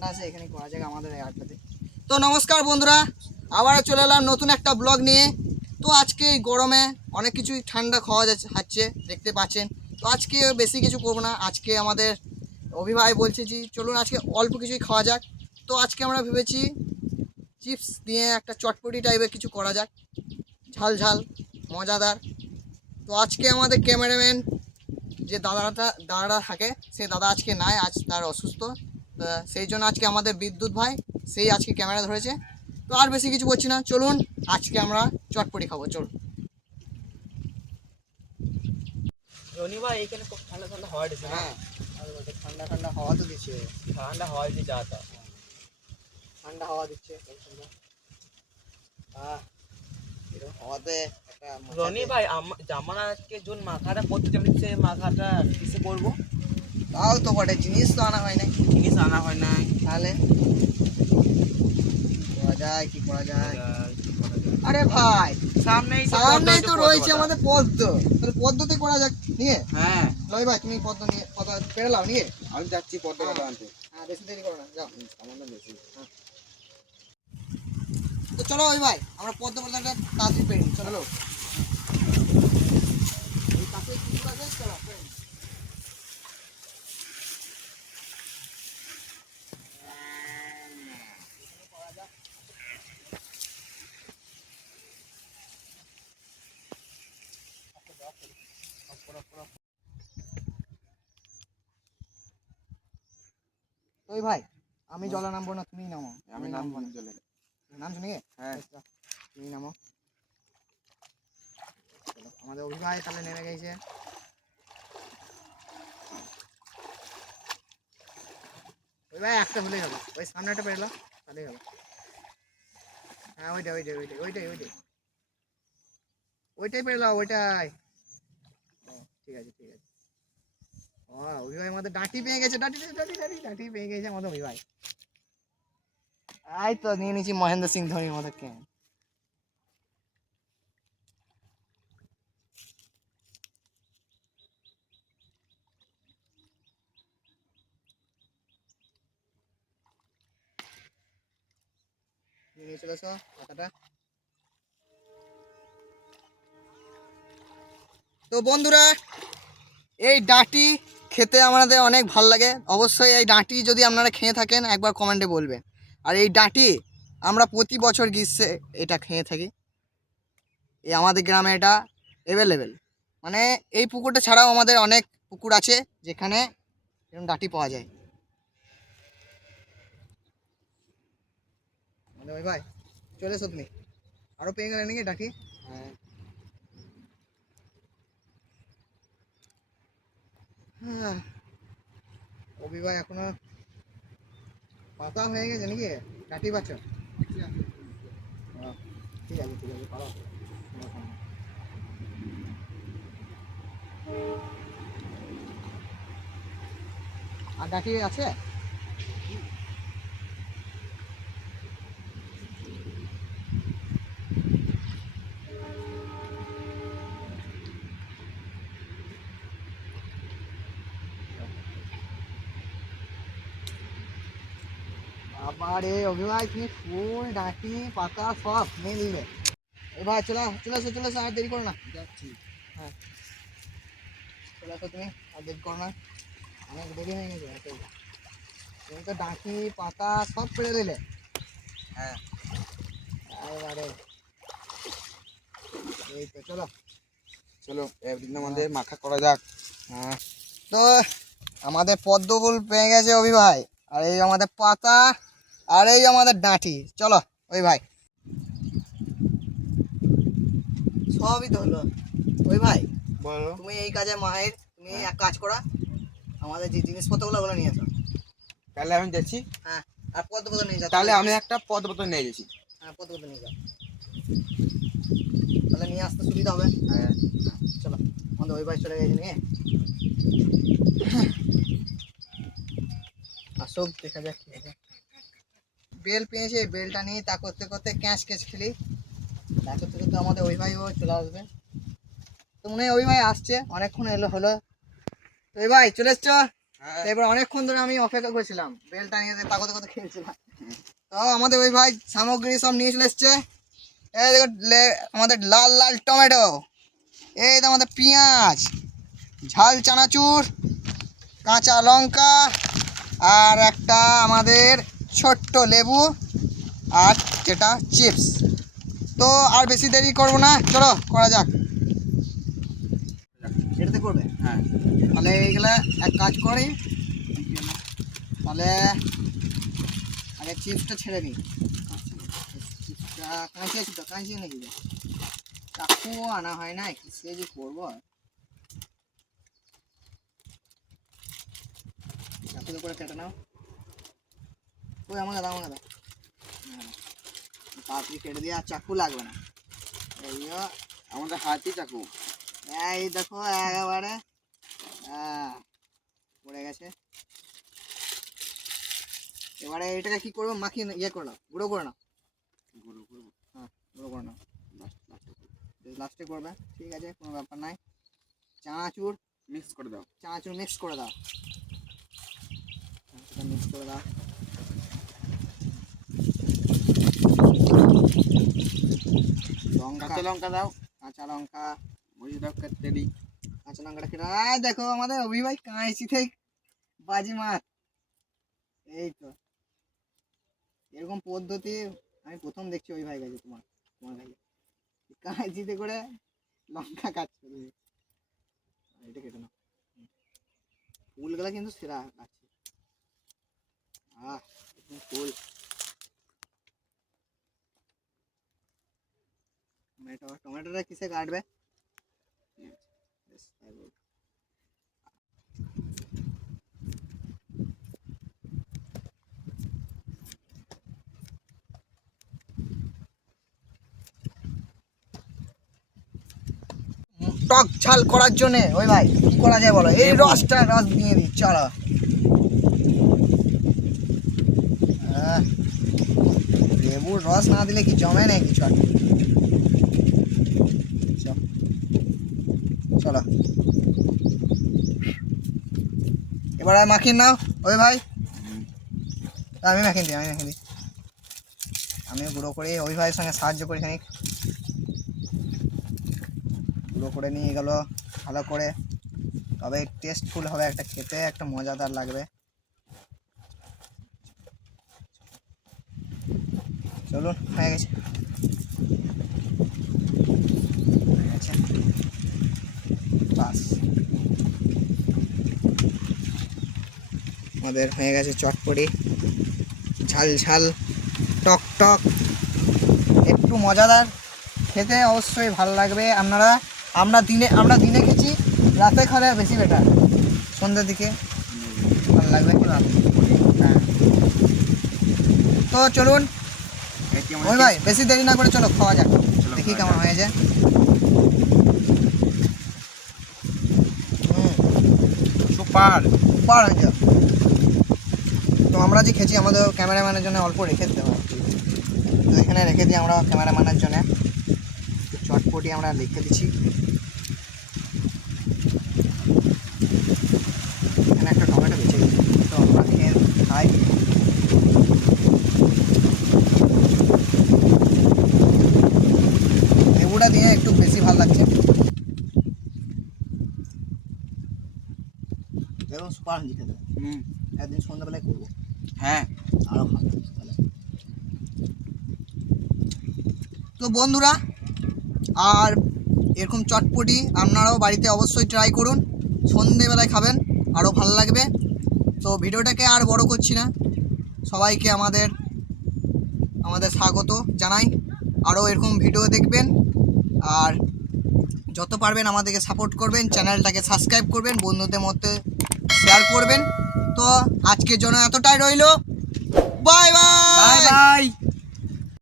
ঠান্ডা আছে, এখানে করা যায় আমাদের এই আড্ডাতে। তো নমস্কার বন্ধুরা, আবারও চলে এলাম নতুন একটা ব্লগ নিয়ে। তো আজকে এই গরমে অনেক কিছুই ঠান্ডা খাওয়া যাচ্ছে, দেখতে পাচ্ছেন। তো আজকে বেশি কিছু করবো না, আজকে আমাদের অভিভাই বলছে যে চলুন আজকে অল্প কিছুই খাওয়া যাক। তো আজকে আমরা ভেবেছি চিপস দিয়ে একটা চটপটি টাইপের কিছু করা যাক, ঝাল ঝাল মজাদার। তো আজকে আমাদের ক্যামেরাম্যান যে দাদাটা থাকে, সেই দাদা আজকে নাই, আজ তার অসুস্থ। সেই জন্য আজকে আমাদের বিদ্যুৎ ভাই সেই আজকে ক্যামেরা ধরেছে। তো আর বেশি কিছু করছি না, চলুন আজকে আমরা চটপটি খাবো, চলুন। রনি ভাই এখানে খুব ঠান্ডা ঠান্ডা হাওয়া দিচ্ছে না? হ্যাঁ, ঠান্ডা ঠান্ডা হাওয়া তো দিচ্ছে, ঠান্ডা হাওয়া দিচ্ছে যাতা। ঠান্ডা হাওয়া দিচ্ছে এরকম হাওয়াতে একটা রনি ভাই জামার আজকে জুন মাখাটা করতে চলেছে, মাখাটা কিসে করবো? তাও তো বটে, জিনিস তো আনা হয় না, জিনিস আনা হয় না, তাহলে করা যায় কি করা যায়? আরে ভাই সামনেই তো রয়েছে আমাদের পদ্ম, তাহলে পদ্মতে করা যাক নিয়ে। হ্যাঁ লয় ভাই তুমি পদ্ম নিয়ে পদ্ম পেরে লাও নিয়ে। আমি যাচ্ছি পদ্ম কথা আনতে। হ্যাঁ, বেশি দেরি করো না, যাও। সামান্য বেশি। তো চলো ওই ভাই, আমরা পদ্ম পদ্মটা তাড়াতাড়ি পেরে নিই, চলো। এই কাছে কিছু আছে, চলো পেরে নিই। ওই ভাই, আমি জলে নামবো না, তুমি নামো। আমি নামবো না জলে। নাম শুনিয়ে? হ্যাঁ তুমি নামো। চলো, আমাদের অভিভাই তাহলে নেমে গেছে। ওই ভাই একটা হলেই হবে, ওই সামনেটা পেরলো তাহলেই হবে। হ্যাঁ ওইটাই ওইটাই ওইটাই ওইটাই ওইটাই ওইটাই পেরলো, ওইটাই। ও ঠিক আছে ঠিক আছে। ও অভিভাই আমাদের ডাঁটি পেয়ে গেছে, ডাঁটি ডাঁটি ডাঁটি ডাঁটি পেয়ে গেছে আমাদের অভিভাই। এই তো নিয়ে নিয়েছি মহেন্দ্র সিং ধোনির মতো ক্যান। নিয়ে চলে এসো পাতাটা। তো বন্ধুরা, এই ডাঁটি খেতে আমাদের অনেক ভাল লাগে। অবশ্যই এই ডাঁটি যদি আপনারা খেয়ে থাকেন একবার কমেন্টে বলবেন। আর এই ডাঁটি আমরা প্রতি বছর গ্রীষ্মে এটা খেয়ে থাকি। এই আমাদের গ্রামে এটা অ্যাভেলেবেল। মানে এই পুকুরটা ছাড়াও আমাদের অনেক পুকুর আছে যেখানে এরকম ডাঁটি পাওয়া যায়। ওই ভাই চলে এসো তুমি, আরও পেয়ে গেলে নাকি ডাঁটি? হ্যাঁ হ্যাঁ, অভি ভাই এখনো পাতা হয়ে গেছে নাকি? ডাঁটি পাচ্ছ? ঠিক আছে ঠিক আছে, পারো। আর ডাঁটি আছে? আবার এই অভিভাই তুমি ফুল ডাঁটি পাতা সব নিয়ে নিলে। এ ভাই চলে চলে এসো চলে এসো, আর দেরি করো না। যাচ্ছি। হ্যাঁ চলে এসো তুমি, আর দেরি করো না, অনেক দেরি হয়ে গেছে। তুমি তো ডাঁটি পাতা সব পেড়ে দিলে। হ্যাঁ আরে এই তো চলো চলো একদিন আমাদের মাখা করা যাক। হ্যাঁ। তো আমাদের পদ্ম ফুল পেয়ে গেছে অভি ভাই, আর এই আমাদের পাতা, আর এই আমাদের ডাঁটি। চলো ওই ভাই, সবই তো হলো। ওই ভাই বলো তুমি এই কাজে মায়ের, তুমি এক কাজ করা, আমাদের যে জিনিসপত্রগুলো ওগুলো নিয়ে আসো। তাহলে আমি যাচ্ছি। হ্যাঁ, আর পদ্ম পদ্ম নিয়ে যাও। তাহলে আমি একটা পদ্ম পত্র নিয়ে গেছি। হ্যাঁ পদ্ম পদ্ম নিয়ে যাও, তাহলে নিয়ে আসতে সুবিধা হবে। হ্যাঁ চলো, আমাদের ওই ভাই চলে গেছে নিয়ে। আসুক, দেখা যাক কি হবে। বেল পেয়েছে, বেলটা নিয়ে তা করতে করতে ক্যাঁচ ক্যাঁচ খেলি, তা করতে করতে আমাদের ওই ভাইও চলে আসবে। তো মনে হয় ওই ভাই আসছে, অনেকক্ষণ এলো হলো। তো ওই ভাই চলে এসছো? হ্যাঁ। এবার অনেকক্ষণ ধরে আমি অপেক্ষা করছিলাম, বেলটা নিয়ে তাকতে কত খেলছিলাম। তো আমাদের ওই ভাই সামগ্রী সব নিয়ে চলে এসছে। এই দেখো আমাদের লাল লাল টমেটো, এই তো আমাদের পেঁয়াজ, ঝাল চানাচুর, কাঁচা লঙ্কা, আর একটা আমাদের ছোট্ট লেবু, আর যেটা চিপস। তো আর বেশি দেরি করবো না, চলো করা যাক। এটাতে করবে? হ্যাঁ। তাহলে এইগুলা এক কাজ করি, তাহলে আগে চিপসটা ছেড়ে দিই। চিপসটা কাঁচি আছে তো, কাঁচি নাকি চাকু আনা হয় না, কিসে যে করবো। চাকু করে কেটে নাও। ওই আমাকে দাও, আমাকে দাও। তাড়াতাড়ি কেটে দিয়ে আর চাকু লাগবে না। এই আমাদের হাতি চাকু। এই দেখো একেবারে পড়ে গেছে। এবারে এটাকে কি করবো, মাখিয়ে ইয়ে করে নাও, গুঁড়ো করে নাও। গুঁড়ো করবো? হ্যাঁ, গুঁড়ো করে নাও, লাস্টে করবে, ঠিক আছে, কোনো ব্যাপার নাই। চানাচুর মিক্স করে দাও। চানাচুর মিক্স করে দাও, মিক্স করে দাও। লঙ্কা, কাঁচা লঙ্কা দাও। কাঁচা লঙ্কা, মরিচ দাও কাটতে দিই। কাঁচা লঙ্কাটা কেটে দেখো আমাদের অভি ভাই কাঁচিতেই বাজি মাছ। এই তো এরকম পদ্ধতি আমি প্রথম দেখছি ওই ভাই কাছে, তোমার কাছে কাঁচিতে করে লঙ্কা কাটছে তুমি। এটা কেটে নাও, ফুলগুলা কিন্তু সেরা কাটছে। ফুল টমেটোটা কিসে কাটবে? টক ঝাল করার জন্য ওই ভাই কি করা যায় বলো? এই রস দিয়ে দিই, চলো। লেবুর রস না দিলে কি জমে না কিছু। চলো এবার মাখিয়ে নাও ওই ভাই। আমি মাখিয়ে দিই, আমি গুঁড়ো করে ওই ভাইয়ের সঙ্গে সাহায্য করি খানিক। গুঁড়ো করে নিয়ে গেল ভালো করে, তবে টেস্টফুল হবে, একটা খেতে একটা মজাদার লাগবে। চলুন, হয়ে গেছে। বাস আমাদের হয়ে গেছে চটপটি, ঝাল ঝাল টক টক, একটু মজাদার, খেতে অবশ্যই ভালো লাগবে। আমরা দিনে খেয়েছি, রাতে খালে বেশি বেটার, সন্ধ্যের দিকে ভালো লাগবে। হ্যাঁ, তো চলুন ওই ভাই বেশি দেরি না করে চলো খাওয়া যাক, দেখি কেমন হয়েছে। সুপার সুপার হয়েছে। তো আমরা যে খেয়েছি আমাদের ক্যামেরাম্যানের জন্য অল্প রেখে দিতে হবে, তো এখানে রেখে দিই আমরা ক্যামেরাম্যানের জন্য। চটপটি আমরা লিখে দিচ্ছি, এখানে একটা টমেটো বেঁচে গেছে, তো আমরা খেয়ে খাই। লেবুটা দিয়ে একটু বেশি ভালো লাগছে। দেখুন সুপার লিখে দেবে, একদিন সন্ধ্যাবেলায় করবো। হ্যাঁ, আরও ভালো তাহলে। তো বন্ধুরা, আর এরকম চটপটি আপনারাও বাড়িতে অবশ্যই ট্রাই করুন, সন্ধেবেলায় খাবেন, আরও ভালো লাগবে। তো ভিডিওটাকে আর বড় করছি না, সবাইকে আমাদের স্বাগত জানাই। আরও এরকম ভিডিও দেখবেন, আর যত পারবেন আমাদেরকে সাপোর্ট করবেন, চ্যানেলটাকে সাবস্ক্রাইব করবেন, বন্ধুদের মধ্যে শেয়ার করবেন। তো আজকের জন্য এতটাই রইল, বাই বাই বাই বাই।